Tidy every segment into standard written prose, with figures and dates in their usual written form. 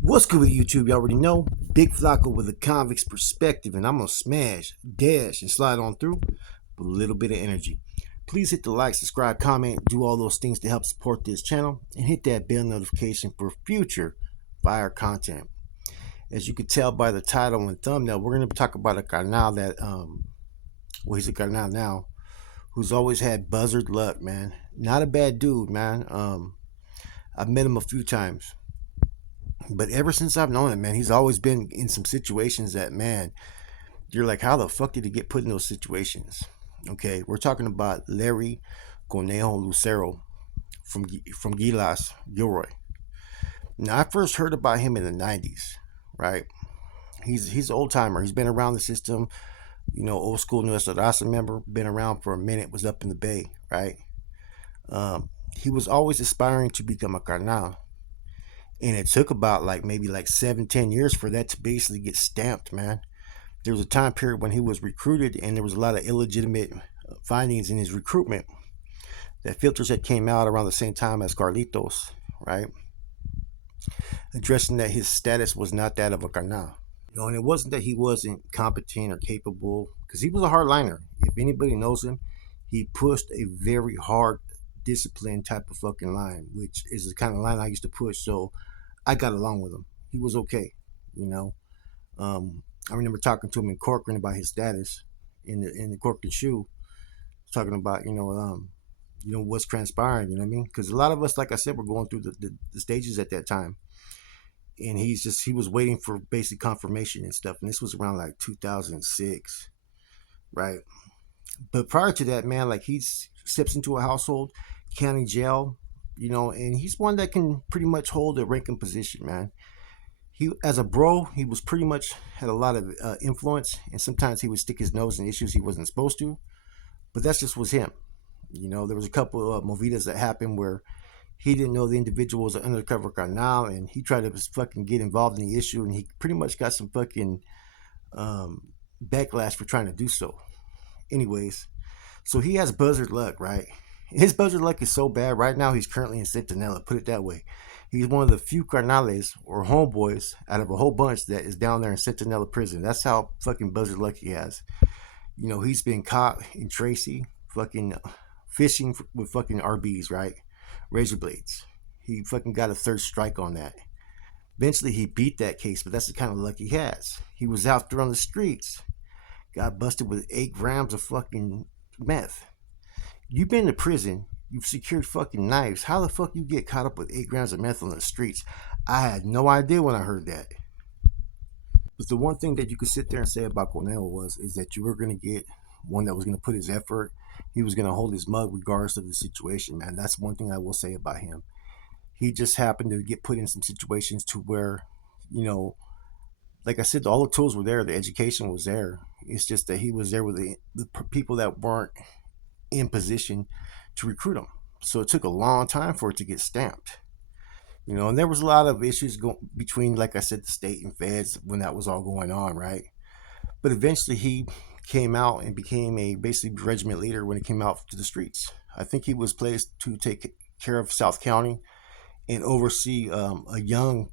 What's good with YouTube? You already know. Big Flacco with a convict's perspective, and I'm gonna smash, dash, and slide on through with a little bit of energy. Please hit the like, subscribe, comment, do all those things to help support this channel, and hit that bell notification for future fire content. As you can tell by the title and thumbnail, we're gonna talk about a carnal that he's a carnal now, who's always had Buzzard luck, man. Not a bad dude, man. I've met him a few times. But ever since I've known him, man, he's always been in some situations that, man, you're like, how the fuck did he get put in those situations? Okay, we're talking about Larry Conejo Lucero from Gilroy. Now, I first heard about him in the '90s, right? He's an old timer. He's been around the system, old school Nuestra Raza member. Been around for a minute. Was up in the Bay, right? He was always aspiring to become a carnal, and it took about maybe 7-10 years for that to basically get stamped, man. There was a time period when he was recruited and there was a lot of illegitimate findings in his recruitment, that filters that came out around the same time as Carlitos, right, addressing that his status was not that of a carnal. And it wasn't that he wasn't competent or capable, because he was a hardliner. If anybody knows him, he pushed a very hard discipline type of fucking line, which is the kind of line I used to push. So I got along with him. He was okay, you know. I remember talking to him in Corcoran about his status in the Corcoran shoe, talking about what's transpiring. You know what I mean? Because a lot of us, like I said, were going through the stages at that time, and he was waiting for basic confirmation and stuff. And this was around 2006, right? But prior to that, man, he steps into a household, county jail, and he's one that can pretty much hold a ranking position, man. He, as a bro, he was pretty much had a lot of influence, and sometimes he would stick his nose in issues he wasn't supposed to. But that just was him. There was a couple of movidas that happened where he didn't know the individual was an undercover carnal, and he tried to fucking get involved in the issue, and he pretty much got some fucking backlash for trying to do so. Anyways, so he has Buzzard luck, right? His Buzzard luck is so bad right now. He's currently in Centinela. Put it that way. He's one of the few carnales or homeboys out of a whole bunch that is down there in Centinela prison. That's how fucking Buzzard luck he has. He's been caught in Tracy fucking fishing with fucking RBs, right? Razor blades. He fucking got a third strike on that. Eventually he beat that case, but that's the kind of luck he has. He was out there on the streets, got busted with 8 grams of fucking meth. You've been to prison, you've secured fucking knives. How the fuck you get caught up with 8 grams of meth on the streets? I had no idea when I heard that. But the one thing that you could sit there and say about Conejo is that you were going to get one that was going to put his effort. He was going to hold his mug regardless of the situation, man. That's one thing I will say about him. He just happened to get put in some situations to where, like I said, all the tools were there. The education was there. It's just that he was there with the people that weren't in position to recruit him. So it took a long time for it to get stamped. And there was a lot of issues between, like I said, the state and feds when that was all going on, right? But eventually he came out and became a basically regiment leader when he came out to the streets. I think he was placed to take care of South County and oversee a young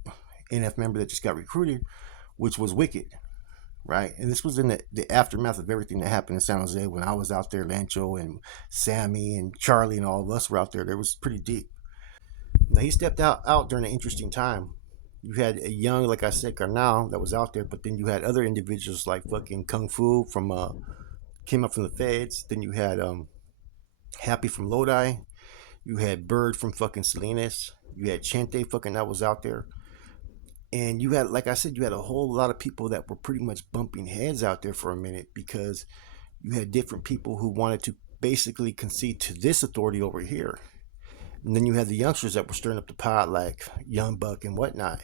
NF member that just got recruited, which was Wicked, right? And this was in the aftermath of everything that happened in San Jose when I was out there. Lancho and Sammy and Charlie and all of us were out there. It was pretty deep. Now he stepped out during an interesting time. You had a young, like I said, carnal that was out there, but then you had other individuals like fucking Kung Fu from came up from the feds. Then you had Happy from Lodi. You had Bird from fucking Salinas. You had Chente fucking that was out there. And you had, like I said, you had a whole lot of people that were pretty much bumping heads out there for a minute, because you had different people who wanted to basically concede to this authority over here. And then you had the youngsters that were stirring up the pot like Young Buck and whatnot.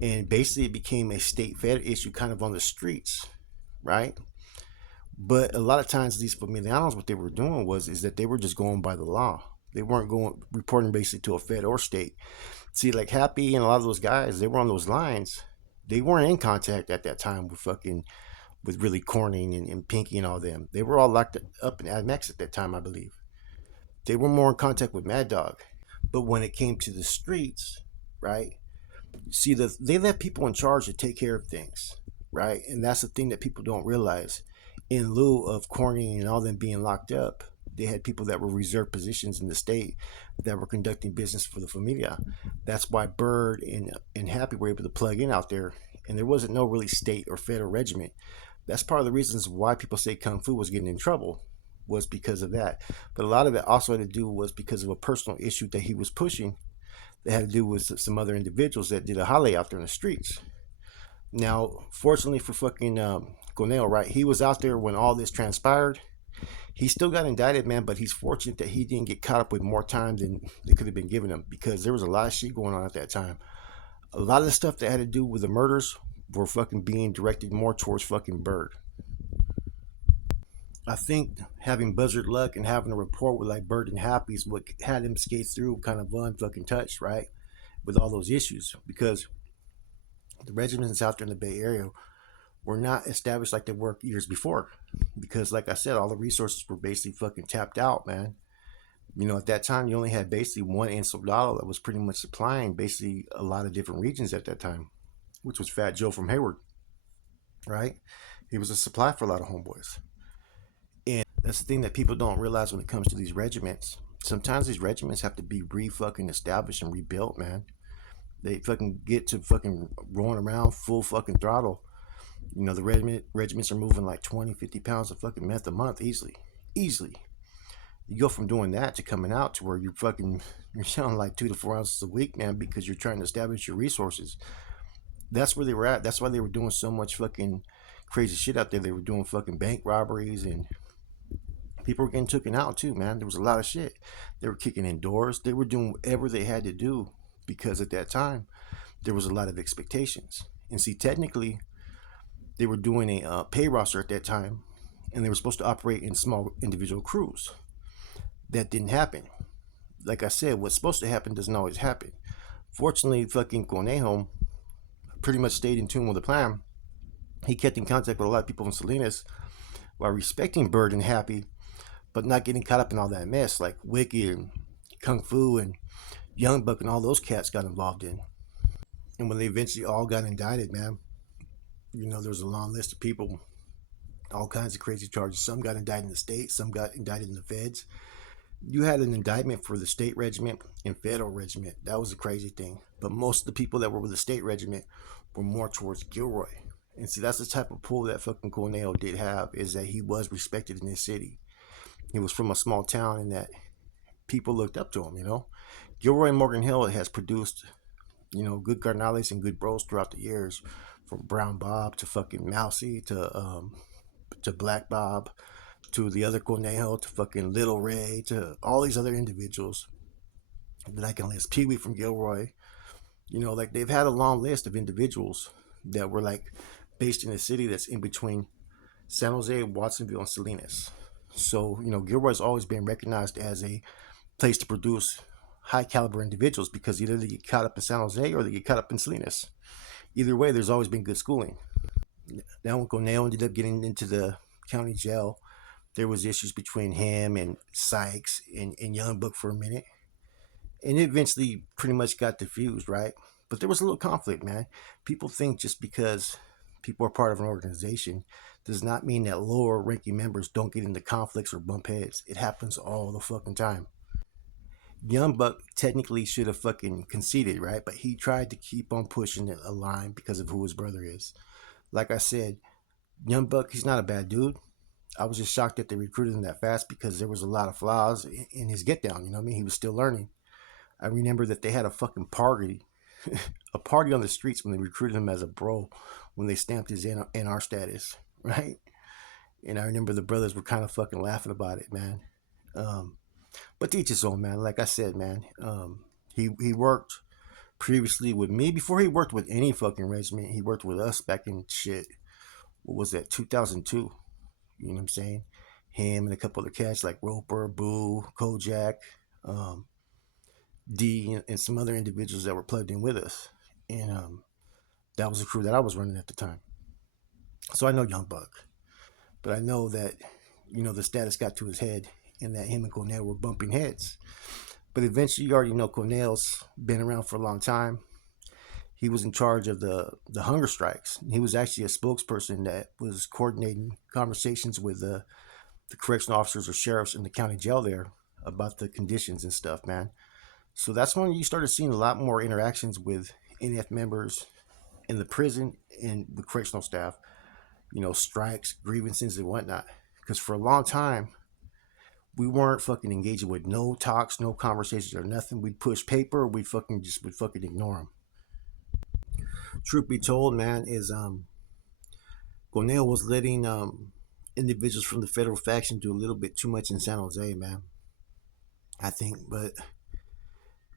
And basically it became a state fed issue kind of on the streets, right? But a lot of times these familianos, what they were doing is that they were just going by the law. They weren't reporting basically to a fed or state. See, like Happy and a lot of those guys, they were on those lines. They weren't in contact at that time with really Corning and Pinky and all them. They were all locked up in Admex at that time, I believe. They were more in contact with Mad Dog. But when it came to the streets, right, See, they let people in charge to take care of things, right? And that's the thing that people don't realize. In lieu of Corning and all them being locked up, they had people that were reserved positions in the state that were conducting business for the familia. That's why Bird and Happy were able to plug in out there, and there wasn't no really state or federal regiment. That's part of the reasons why people say Kung Fu was getting in trouble, was because of that. But a lot of it also had to do was because of a personal issue that he was pushing that had to do with some other individuals that did a hale out there in the streets. Now, fortunately for fucking Conejo, right, he was out there when all this transpired. He still got indicted, man, but he's fortunate that he didn't get caught up with more time than they could have been given him because there was a lot of shit going on at that time. A lot of the stuff that had to do with the murders were fucking being directed more towards fucking Bird. I think having Buzzard luck and having a rapport with like Bird and Happy is what had him skate through kind of unfucking touched, right? With all those issues because the regiments out there in the Bay Area were not established like they were years before. Because, like I said, all the resources were basically fucking tapped out, man. You know, at that time, you only had basically one ensoldado that was pretty much supplying basically a lot of different regions at that time, which was Fat Joe from Hayward, right? He was a supply for a lot of homeboys. And that's the thing that people don't realize when it comes to these regiments. Sometimes these regiments have to be re-fucking established and rebuilt, man. They fucking get to fucking rolling around full fucking throttle. You know, the regiments are moving like 20, 50 pounds of fucking meth a month easily. Easily. You go from doing that to coming out to where you're selling like 2 to 4 ounces a week, man, because you're trying to establish your resources. That's where they were at. That's why they were doing so much fucking crazy shit out there. They were doing fucking bank robberies and people were getting taken out too, man. There was a lot of shit. They were kicking in doors. They were doing whatever they had to do because at that time there was a lot of expectations. And see, technically, they were doing a pay roster at that time, and they were supposed to operate in small individual crews. That didn't happen. Like I said, what's supposed to happen doesn't always happen. Fortunately, fucking Conejo pretty much stayed in tune with the plan. He kept in contact with a lot of people in Salinas while respecting Bird and Happy, but not getting caught up in all that mess like Wicked and Kung Fu and Young Buck and all those cats got involved in. And when they eventually all got indicted, man, you know, there was a long list of people, all kinds of crazy charges. Some got indicted in the state, some got indicted in the feds. You had an indictment for the state regiment and federal regiment. That was a crazy thing. But most of the people that were with the state regiment were more towards Gilroy. And see, that's the type of pull that fucking Conejo did have, is that he was respected in his city. He was from a small town and that people looked up to him, you know. Gilroy and Morgan Hill has produced, you know, good carnales and good bros throughout the years, from Brown Bob to fucking Mousy to Black Bob to the other Conejo to fucking Little Ray to all these other individuals that I can list. Pee Wee from Gilroy. You know, like they've had a long list of individuals that were like based in a city that's in between San Jose, Watsonville, and Salinas. So, you know, Gilroy's always been recognized as a place to produce high caliber individuals because either they get caught up in San Jose or they get caught up in Salinas. Either way, there's always been good schooling. Now, when Conejo ended up getting into the county jail, there was issues between him and Sykes and Young Book for a minute. And it eventually pretty much got diffused, right? But there was a little conflict, man. People think just because people are part of an organization does not mean that lower ranking members don't get into conflicts or bump heads. It happens all the fucking time. Young Buck technically should have fucking conceded, right? But he tried to keep on pushing a line because of who his brother is. Like I said, Young Buck, he's not a bad dude. I was just shocked that they recruited him that fast because there was a lot of flaws in his get down. You know what I mean? He was still learning. I remember that they had a fucking party, a party on the streets when they recruited him as a bro, when they stamped his NR status, right? And I remember the brothers were kind of fucking laughing about it, man. But to each his own, man. Like I said, man, he worked previously with me before he worked with any fucking regiment. He worked with us back in shit. What was that? 2002. You know what I'm saying? Him and a couple of cats like Roper, Boo, Kojak, um, D, and some other individuals that were plugged in with us. And that was the crew that I was running at the time. So I know Young Buck. But I know that, you know, the status got to his head and that him and Cornell were bumping heads. But eventually, you already know Cornell's been around for a long time. He was in charge of the hunger strikes. He was actually a spokesperson that was coordinating conversations with the correctional officers or sheriffs in the county jail there about the conditions and stuff, man. So that's when you started seeing a lot more interactions with NF members in the prison and the correctional staff, strikes, grievances, and whatnot. Because for a long time, we weren't fucking engaging with no talks, no conversations, or nothing. We'd push paper, we'd fucking ignore them. Truth be told, man, is Conejo was letting individuals from the federal faction do a little bit too much in San Jose, man. I think, but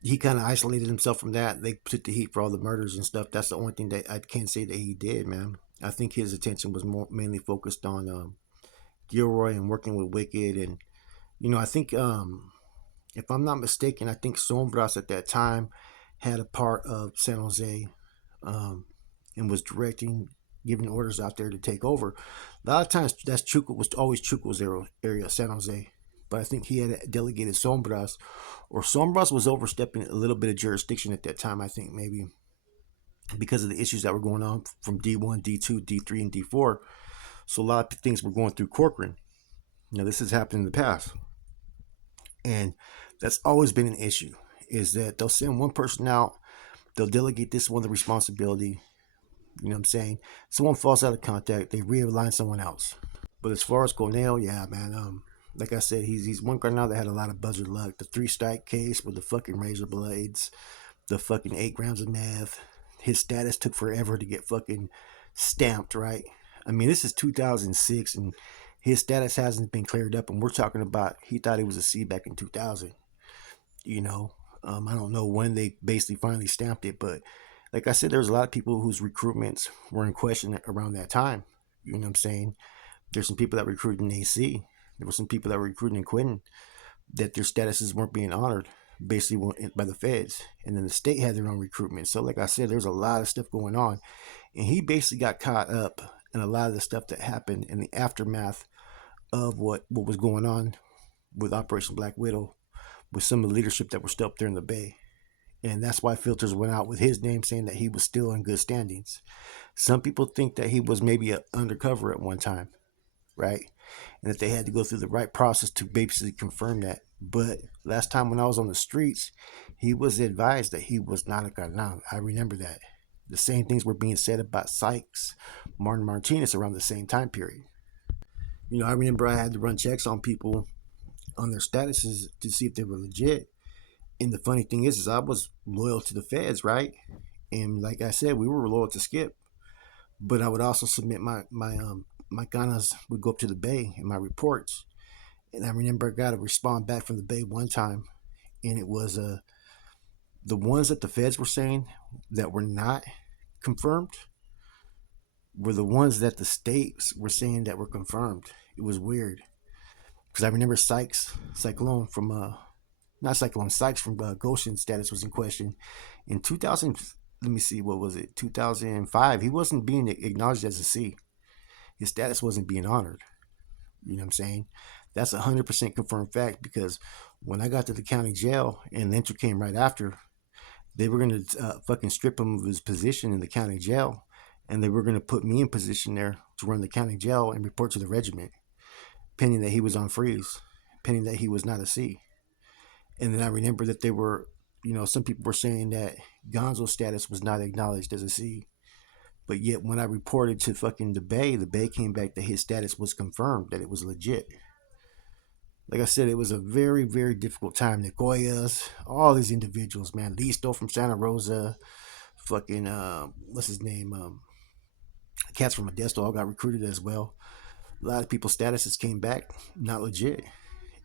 he kind of isolated himself from that. They took the heat for all the murders and stuff. That's the only thing that I can't say that he did, man. I think his attention was mainly focused on Gilroy and working with Wicked, and I think if I'm not mistaken, I think Sombras at that time had a part of San Jose, and was directing, giving orders out there to take over. A lot of times, that's Chuco was always Chuco's area, San Jose. But I think he had delegated Sombras, or Sombras was overstepping a little bit of jurisdiction at that time. I think maybe because of the issues that were going on from D1, D2, D3, and D4. So a lot of things were going through Corcoran. This has happened in the past, and that's always been an issue. Is that they'll send one person out, they'll delegate this one the responsibility. You know what I'm saying? Someone falls out of contact, they realign someone else. But as far as Conejo, yeah, man, like I said, he's one guy now that had a lot of Buzzard luck. The 3-strike case with the fucking razor blades, the fucking 8 grams of meth. His status took forever to get fucking stamped, right? I mean, this is 2006, and his status hasn't been cleared up, and we're talking about he thought he was a C back in 2000. I don't know when they basically finally stamped it, but like I said, there's a lot of people whose recruitments were in question around that time. You know what I'm saying? There's some people that recruited in AC. There were some people that were recruiting in Quinton that their statuses weren't being honored, basically by the feds. And then the state had their own recruitment. So like I said, there's a lot of stuff going on. And he basically got caught up in a lot of the stuff that happened in the aftermath of what was going on with Operation Black Widow, with some of the leadership that were still up there in the Bay. And that's why filters went out with his name saying that he was still in good standings. Some people think that he was maybe an undercover at one time, right? And that they had to go through the right process to basically confirm that. But last time when I was on the streets, he was advised that he was not a carnal. I remember that. The same things were being said about Sykes, Martin Martinez around the same time period. I remember I had to run checks on people on their statuses to see if they were legit. And the funny thing is I was loyal to the feds, right? And like I said, we were loyal to Skip. But I would also submit my ganas would go up to the Bay in my reports. And I remember I got a response back from the Bay one time, and it was the ones that the feds were saying that were not confirmed were the ones that the states were saying that were confirmed. It was weird because I remember Cyclone from not Cyclone Sykes from Goshen status was in question in 2000. Let me see, what was it? 2005. He wasn't being acknowledged as a C. His status wasn't being honored. You know what I'm saying? That's 100% confirmed fact because when I got to the county jail and the enter came right after, they were going to fucking strip him of his position in the county jail, and they were going to put me in position there to run the county jail and report to the regiment, pending that he was on freeze, pending that he was not a C. And then I remember that they were, some people were saying that Gonzo's status was not acknowledged as a C. But yet when I reported to fucking the Bay came back that his status was confirmed, that it was legit. Like I said, it was a very, very difficult time. Nicoyas, all these individuals, man. Listo from Santa Rosa, fucking, what's his name? Cats from Modesto all got recruited as well. A lot of people's statuses came back not legit.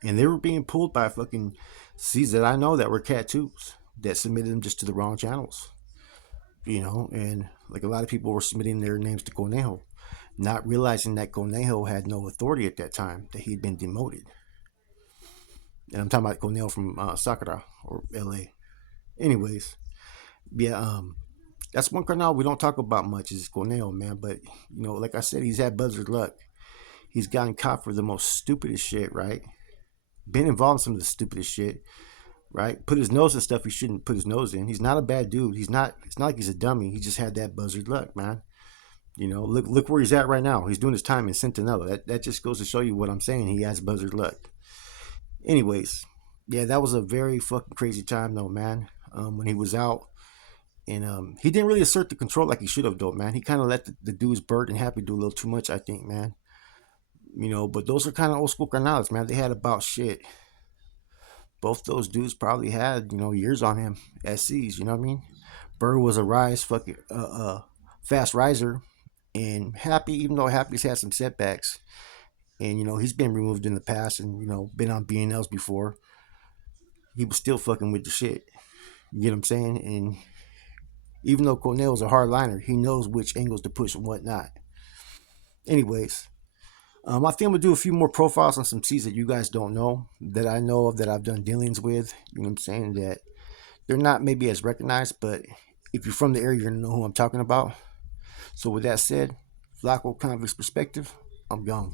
And they were being pulled by fucking C's that I know that were cat tubes that submitted them just to the wrong channels. And like a lot of people were submitting their names to Conejo, not realizing that Conejo had no authority at that time, that he'd been demoted. And I'm talking about Conejo from Sakura or LA. Anyways, yeah, that's one carnal we don't talk about much is Conejo, man. But, like I said, he's had Buzzard luck. He's gotten caught for the most stupidest shit, right? Been involved in some of the stupidest shit. right? Put his nose in stuff he shouldn't put his nose in. He's not a bad dude. He's not. It's not like he's a dummy. He just had that buzzard luck, man. Look where he's at right now. He's doing his time in Centinela. That just goes to show you what I'm saying. He has buzzard luck. Anyways, yeah, that was a very fucking crazy time though, man. When he was out, and he didn't really assert the control like he should have though, man. He kind of let the dudes Bert and Happy do a little too much, I think, man. But those are kind of old school carnales, man. They had about shit. Both those dudes probably had years on him as C's. You know what I mean? Bird was a fast riser, and Happy, even though Happy's had some setbacks, and he's been removed in the past, and been on BNLs before, he was still fucking with the shit. You get what I'm saying? And even though Conejo's a hard liner, he knows which angles to push and whatnot. Anyways, I think I'm gonna do a few more profiles on some C's that you guys don't know, that I know of, that I've done dealings with. You know what I'm saying? That they're not maybe as recognized, but if you're from the area, you're gonna know who I'm talking about. So with that said, Flacco Convict's perspective, I'm gone.